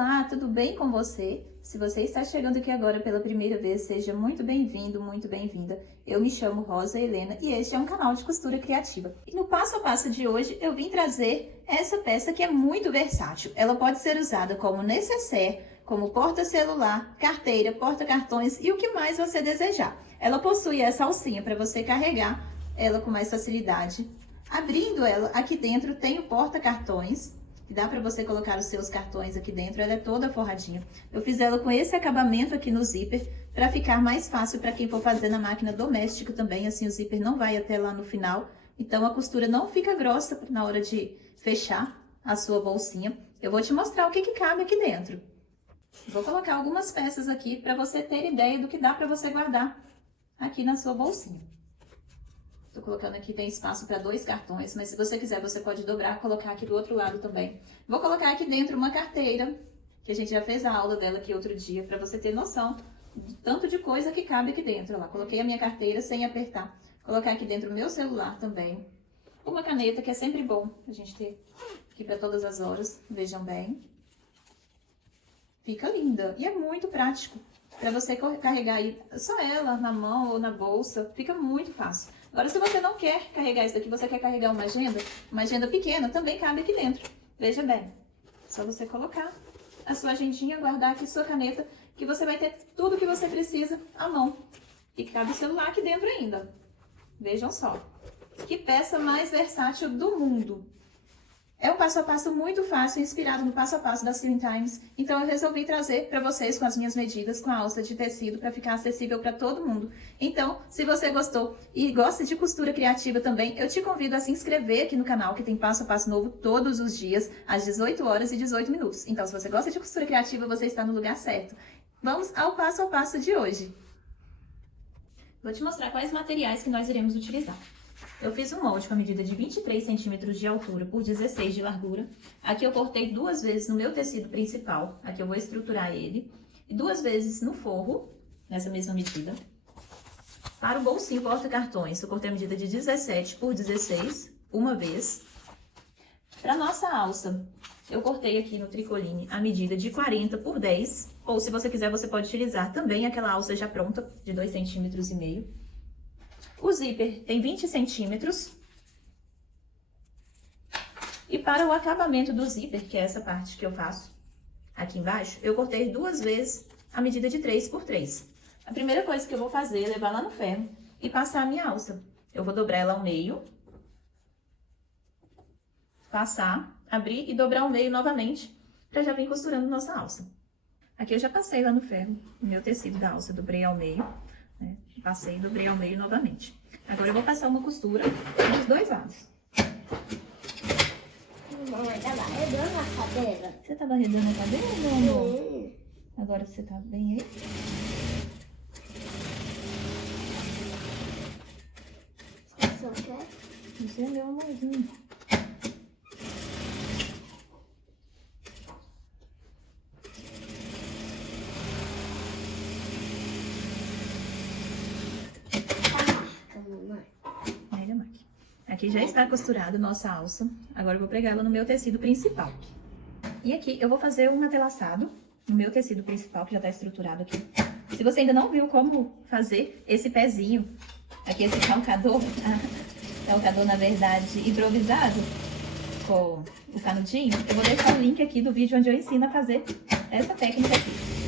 Olá, tudo bem com você? Se você está chegando aqui agora pela primeira vez, seja muito bem-vindo, muito bem-vinda. Eu me chamo Rosa Helena e este é um canal de costura criativa. E no passo a passo de hoje eu vim trazer essa peça que é muito versátil. Ela pode ser usada como nécessaire, como porta-celular, carteira, porta-cartões e o que mais você desejar. Ela possui essa alcinha para você carregar ela com mais facilidade. Abrindo ela, aqui dentro tem o porta-cartões. Dá para você colocar os seus cartões aqui dentro, ela é toda forradinha. Eu fiz ela com esse acabamento aqui no zíper, para ficar mais fácil para quem for fazer na máquina doméstica também, assim o zíper não vai até lá no final. Então a costura não fica grossa na hora de fechar a sua bolsinha. Eu vou te mostrar o que cabe aqui dentro. Vou colocar algumas peças aqui para você ter ideia do que dá para você guardar aqui na sua bolsinha. Tô colocando aqui, tem espaço para 2 cartões, mas se você quiser, você pode dobrar, colocar aqui do outro lado também. Vou colocar aqui dentro uma carteira, que a gente já fez a aula dela aqui outro dia, para você ter noção do tanto de coisa que cabe aqui dentro. Olha lá, coloquei a minha carteira sem apertar. Colocar aqui dentro o meu celular também. Uma caneta, que é sempre bom a gente ter aqui para todas as horas, vejam bem. Fica linda e é muito prático para você carregar aí só ela na mão ou na bolsa, fica muito fácil. Agora, se você não quer carregar isso daqui, você quer carregar uma agenda pequena, também cabe aqui dentro. Veja bem, só você colocar a sua agendinha, guardar aqui sua caneta, que você vai ter tudo que você precisa à mão. E cabe o celular aqui dentro ainda. Vejam só, que peça mais versátil do mundo. É um passo a passo muito fácil, inspirado no passo a passo da Sewing Times. Então eu resolvi trazer para vocês com as minhas medidas, com a alça de tecido, para ficar acessível para todo mundo. Então, se você gostou e gosta de costura criativa também, eu te convido a se inscrever aqui no canal, que tem passo a passo novo todos os dias, às 18 horas e 18 minutos. Então, se você gosta de costura criativa, você está no lugar certo. Vamos ao passo a passo de hoje. Vou te mostrar quais materiais que nós iremos utilizar. Eu fiz um molde com a medida de 23 centímetros de altura por 16 de largura. Aqui eu cortei 2 vezes no meu tecido principal. Aqui eu vou estruturar ele. E 2 vezes no forro, nessa mesma medida. Para o bolsinho porta-cartões, eu cortei a medida de 17 por 16, uma vez. Para nossa alça, eu cortei aqui no tricoline a medida de 40 por 10. Ou se você quiser, você pode utilizar também aquela alça já pronta, de 2,5 centímetros. O zíper tem 20 centímetros. E para o acabamento do zíper, que é essa parte que eu faço aqui embaixo, eu cortei 2 vezes a medida de 3 por 3. A primeira coisa que eu vou fazer é levar lá no ferro e passar a minha alça. Eu vou dobrar ela ao meio, passar, abrir e dobrar ao meio novamente, para já vir costurando nossa alça. Aqui eu já passei lá no ferro o meu tecido da alça, dobrei ao meio. Passei e dobrei ao meio novamente. Agora eu vou passar uma costura dos 2 lados. Mamãe, tá varrendo a cadeira? Você tá varrendo a cadeira, meu amor? Agora você tá bem aí? Você quer? Você é meu amorzinho. Aqui já está costurada nossa alça. Agora eu vou pregar ela no meu tecido principal. E aqui eu vou fazer um matelaçado no meu tecido principal, que já está estruturado aqui. Se você ainda não viu como fazer esse pezinho, aqui esse calcador, calcador na verdade improvisado, com o canudinho, eu vou deixar o link aqui do vídeo onde eu ensino a fazer essa técnica aqui.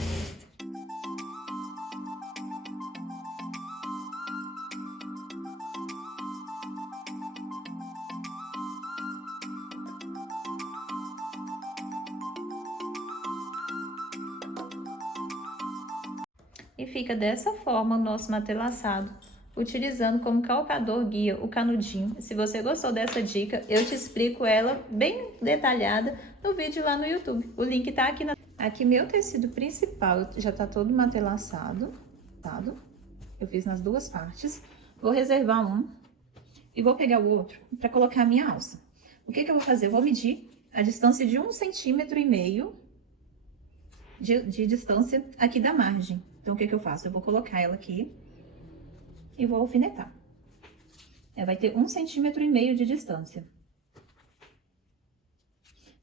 E fica dessa forma o nosso matelaçado, utilizando como calcador guia o canudinho. Se você gostou dessa dica, eu te explico ela bem detalhada no vídeo lá no YouTube. O link tá aqui. Aqui meu tecido principal já tá todo matelaçado. Eu fiz nas 2 partes. Vou reservar um e vou pegar o outro para colocar a minha alça. O que eu vou fazer? Eu vou medir a distância de 1,5 centímetros de distância aqui da margem. Então, o que eu faço? Eu vou colocar ela aqui e vou alfinetar. Ela vai ter 1,5 centímetros de distância.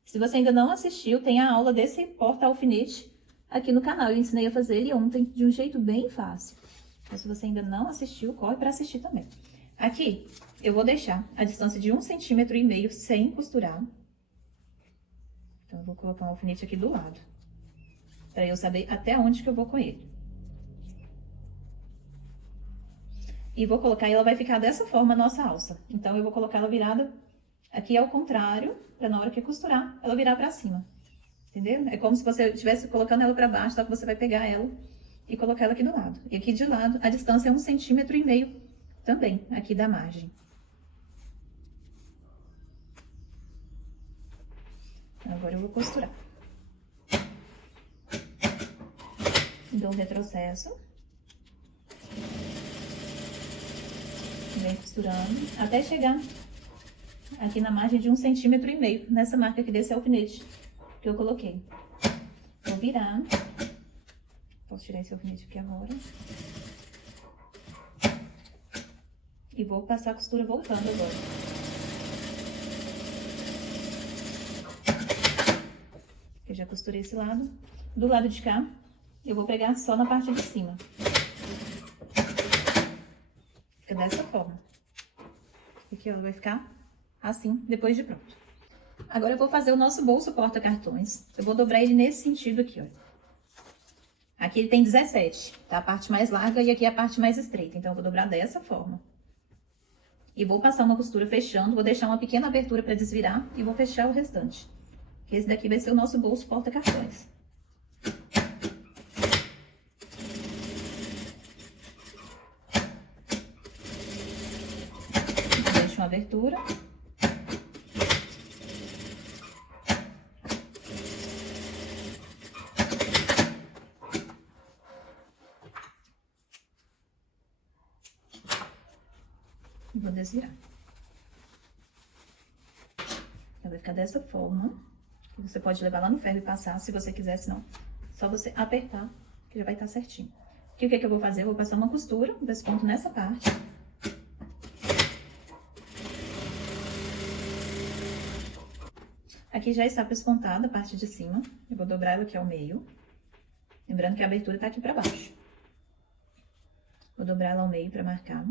Se você ainda não assistiu, tem a aula desse porta-alfinete aqui no canal. Eu ensinei a fazer ele ontem de um jeito bem fácil. Então, se você ainda não assistiu, corre para assistir também. Aqui, eu vou deixar a distância de 1,5 cm sem costurar. Então, eu vou colocar um alfinete aqui do lado, para eu saber até onde que eu vou com ele. E vou colocar, e ela vai ficar dessa forma a nossa alça. Então, eu vou colocar ela virada aqui ao contrário, para na hora que costurar, ela virar para cima. Entendeu? É como se você estivesse colocando ela para baixo, só que você vai pegar ela e colocar ela aqui do lado. E aqui de lado, a distância é 1,5 cm também, aqui da margem. Agora eu vou costurar. Dou um retrocesso. Vem costurando até chegar aqui na margem de 1,5 cm, nessa marca aqui desse alfinete que eu coloquei. Vou virar. Posso tirar esse alfinete aqui agora. E vou passar a costura voltando agora. Eu já costurei esse lado. Do lado de cá, eu vou pregar só na parte de cima. Fica dessa forma. Aqui ela vai ficar assim, depois de pronto. Agora eu vou fazer o nosso bolso porta-cartões. Eu vou dobrar ele nesse sentido aqui, ó. Aqui ele tem 17, tá? A parte mais larga e aqui a parte mais estreita. Então, eu vou dobrar dessa forma. E vou passar uma costura fechando, vou deixar uma pequena abertura para desvirar e vou fechar o restante. Esse daqui vai ser o nosso bolso porta-cartões. Deixo uma abertura. E vou desvirar. Ela vai ficar dessa forma. Você pode levar lá no ferro e passar, se você quiser, senão só você apertar, que já vai estar certinho. Aqui o que é que eu vou fazer? Eu vou passar uma costura desse ponto nessa parte. Aqui já está pespontada a parte de cima. Eu vou dobrar ela aqui ao meio. Lembrando que a abertura está aqui para baixo. Vou dobrar ela ao meio para marcar.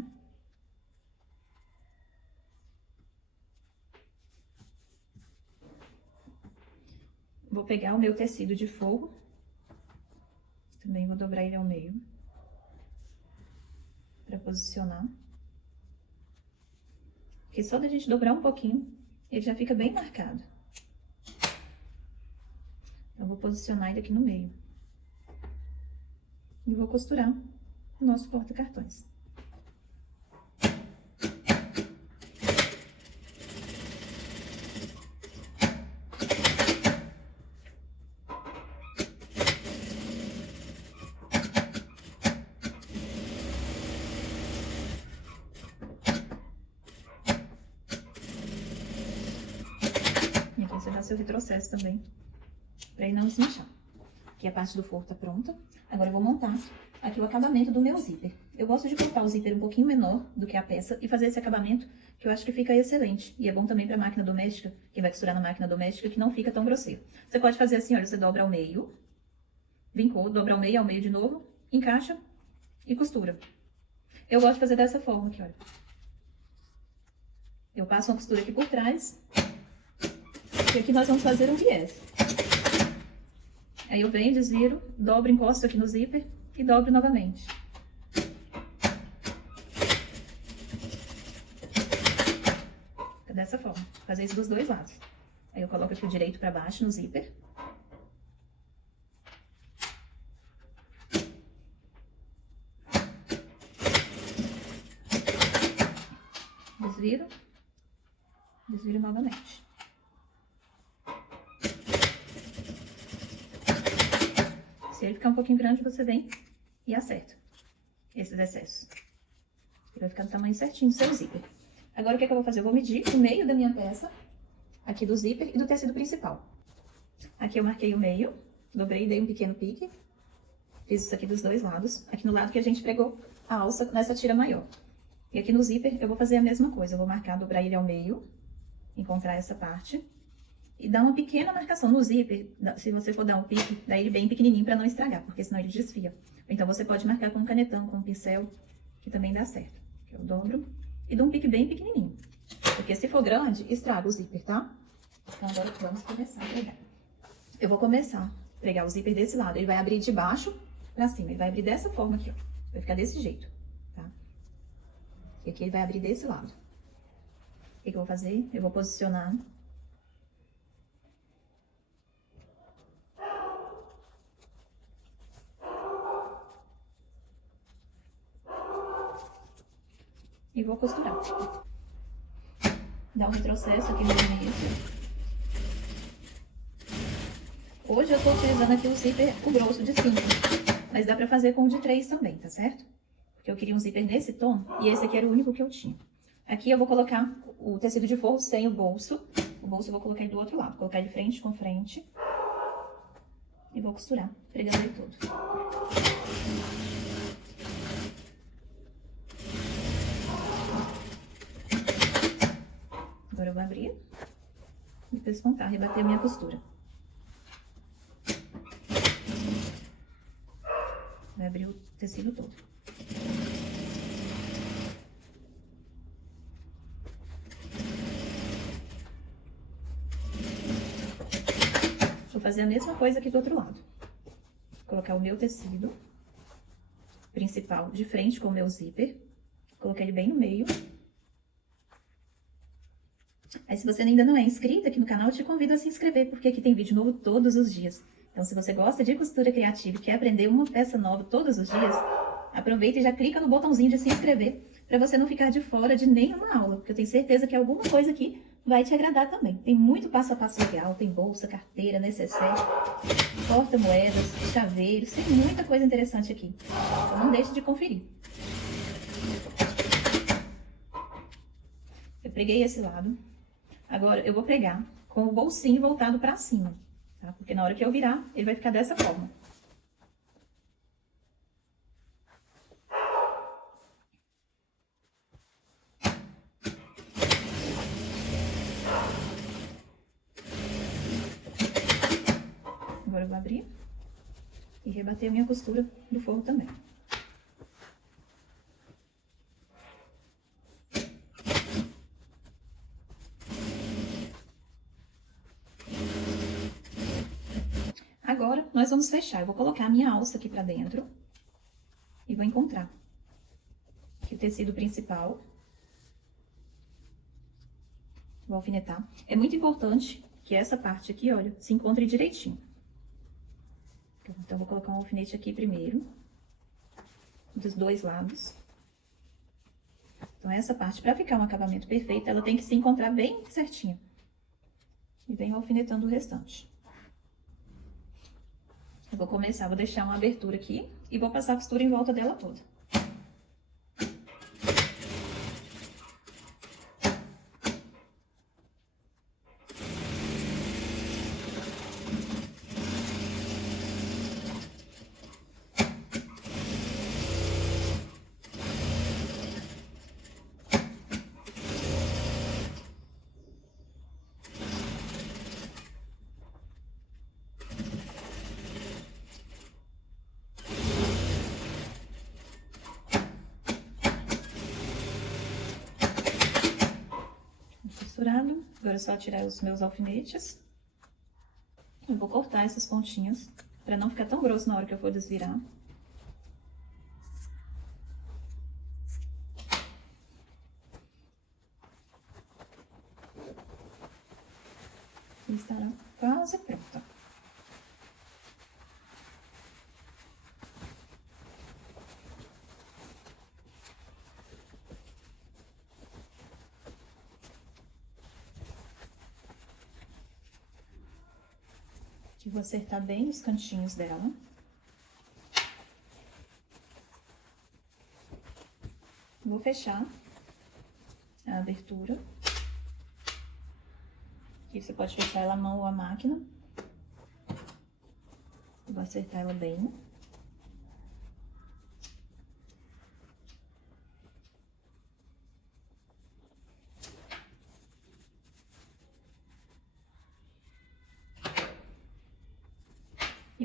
Vou pegar o meu tecido de forro. Também vou dobrar ele ao meio. Para posicionar. Porque só da gente dobrar um pouquinho, ele já fica bem marcado. Então, vou posicionar ele aqui no meio. E vou costurar o nosso porta-cartões. E aqui você dá seu retrocesso também, para ele não desmanchar. Aqui a parte do forro tá pronta. Agora eu vou montar aqui o acabamento do meu zíper. Eu gosto de cortar o zíper um pouquinho menor do que a peça e fazer esse acabamento, que eu acho que fica excelente. E é bom também para máquina doméstica, quem vai costurar na máquina doméstica, que não fica tão grosseiro. Você pode fazer assim, olha, você dobra ao meio, vincou, dobra ao meio de novo, encaixa e costura. Eu gosto de fazer dessa forma aqui, olha. Eu passo uma costura aqui por trás, e aqui nós vamos fazer um viés. Aí eu venho, desviro, dobro, encosto aqui no zíper e dobro novamente. Fica dessa forma. Fazer isso dos dois lados. Aí eu coloco aqui o direito pra baixo no zíper. Desviro. Desviro novamente. Se ele ficar um pouquinho grande, você vem e acerta esses excessos. Ele vai ficar do tamanho certinho do seu zíper. Agora, o que é que eu vou fazer? Eu vou medir o meio da minha peça, aqui do zíper e do tecido principal. Aqui eu marquei o meio, dobrei e dei um pequeno pique. Fiz isso aqui dos dois lados. Aqui no lado que a gente pregou a alça nessa tira maior. E aqui no zíper eu vou fazer a mesma coisa. Eu vou marcar, dobrar ele ao meio, encontrar essa parte. e dá uma pequena marcação no zíper. Se você for dar um pique, dá ele bem pequenininho para não estragar, porque senão ele desfia. Então você pode marcar com um canetão, com um pincel, que também dá certo. Eu dobro e dou um pique bem pequenininho, porque se for grande, estraga o zíper, tá? Então agora vamos começar a pregar. Eu vou começar a pregar o zíper desse lado. Ele vai abrir de baixo pra cima. Ele vai abrir dessa forma aqui, ó. Vai ficar desse jeito, tá? E aqui ele vai abrir desse lado. O que eu vou fazer? Eu vou posicionar. E vou costurar. Dar um retrocesso aqui no início. Hoje eu tô utilizando aqui o zíper, o grosso de 5, mas dá pra fazer com o de 3 também, tá certo? Porque eu queria um zíper nesse tom e esse aqui era o único que eu tinha. Aqui eu vou colocar o tecido de forro sem o bolso. O bolso eu vou colocar ele do outro lado, vou colocar ele frente com frente. E vou costurar, pregando ele todo. Agora eu vou abrir e despontar, rebater a minha costura. Vai abrir o tecido todo. Vou fazer a mesma coisa aqui do outro lado. Colocar o meu tecido principal de frente com o meu zíper. Coloquei ele bem no meio. Aí, se você ainda não é inscrito aqui no canal, eu te convido a se inscrever, porque aqui tem vídeo novo todos os dias. Então, se você gosta de costura criativa e quer aprender uma peça nova todos os dias, aproveita e já clica no botãozinho de se inscrever, para você não ficar de fora de nenhuma aula, porque eu tenho certeza que alguma coisa aqui vai te agradar também. Tem muito passo a passo legal, tem bolsa, carteira, necessaire, porta-moedas, chaveiros, tem muita coisa interessante aqui. Então, não deixe de conferir. Eu preguei esse lado. Agora, eu vou pregar com o bolsinho voltado pra cima, tá? Porque na hora que eu virar, ele vai ficar dessa forma. Agora eu vou abrir e rebater a minha costura do forro também. Agora, nós vamos fechar. Eu vou colocar a minha alça aqui pra dentro e vou encontrar aqui o tecido principal. Vou alfinetar. É muito importante que essa parte aqui, olha, se encontre direitinho. Então, eu vou colocar um alfinete aqui primeiro, dos dois lados. Então, essa parte, pra ficar um acabamento perfeito, ela tem que se encontrar bem certinha. E venho alfinetando o restante. Eu vou começar, vou deixar uma abertura aqui e vou passar a costura em volta dela toda. Costurado. Agora é só tirar os meus alfinetes. Eu vou cortar essas pontinhas, pra não ficar tão grosso na hora que eu for desvirar. E estará quase pronta. Aqui vou acertar bem os cantinhos dela. Vou fechar a abertura. Aqui você pode fechar ela à mão ou à máquina. Vou acertar ela bem.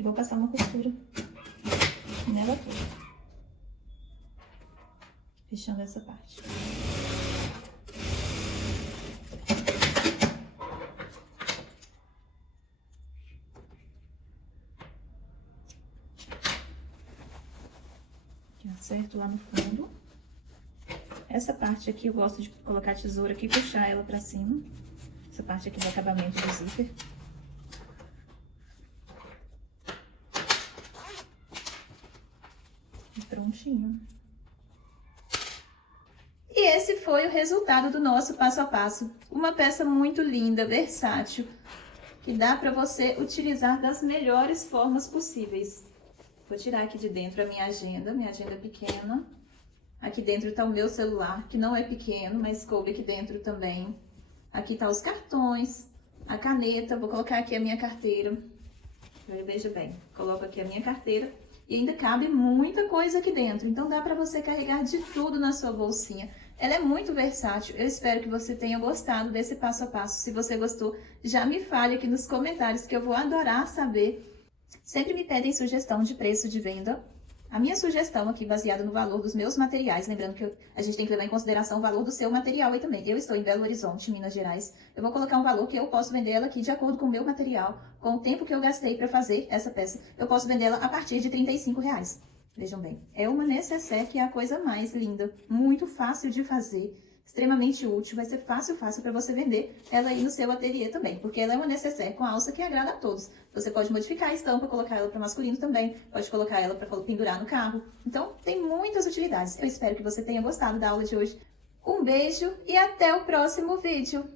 vou passar uma costura nela toda. Fechando essa parte. Aqui, acerto lá no fundo. Essa parte aqui eu gosto de colocar a tesoura aqui e puxar ela pra cima. Essa parte aqui do acabamento do zíper. E prontinho. E esse foi o resultado do nosso passo a passo. Uma peça muito linda, versátil, que dá pra você utilizar das melhores formas possíveis. Vou tirar aqui de dentro a minha agenda pequena. Aqui dentro tá o meu celular, que não é pequeno, mas coube aqui dentro também. Aqui tá os cartões, a caneta, vou colocar aqui a minha carteira. Veja bem, coloco aqui a minha carteira e ainda cabe muita coisa aqui dentro. Então dá pra você carregar de tudo na sua bolsinha. Ela é muito versátil, eu espero que você tenha gostado desse passo a passo. Se você gostou, já me fale aqui nos comentários que eu vou adorar saber. Sempre me pedem sugestão de preço de venda. A minha sugestão aqui, baseada no valor dos meus materiais, lembrando que a gente tem que levar em consideração o valor do seu material aí também. Eu estou em Belo Horizonte, Minas Gerais. Eu vou colocar um valor que eu posso vender ela aqui de acordo com o meu material, com o tempo que eu gastei para fazer essa peça. Eu posso vender ela a partir de R$35. Vejam bem, é uma nécessaire que é a coisa mais linda, muito fácil de fazer, extremamente útil, vai ser fácil para você vender ela aí no seu ateliê também, porque ela é uma nécessaire com alça que agrada a todos. Você pode modificar a estampa, colocar ela para masculino também, pode colocar ela para pendurar no carro. Então, tem muitas utilidades. Eu espero que você tenha gostado da aula de hoje. Um beijo e até o próximo vídeo!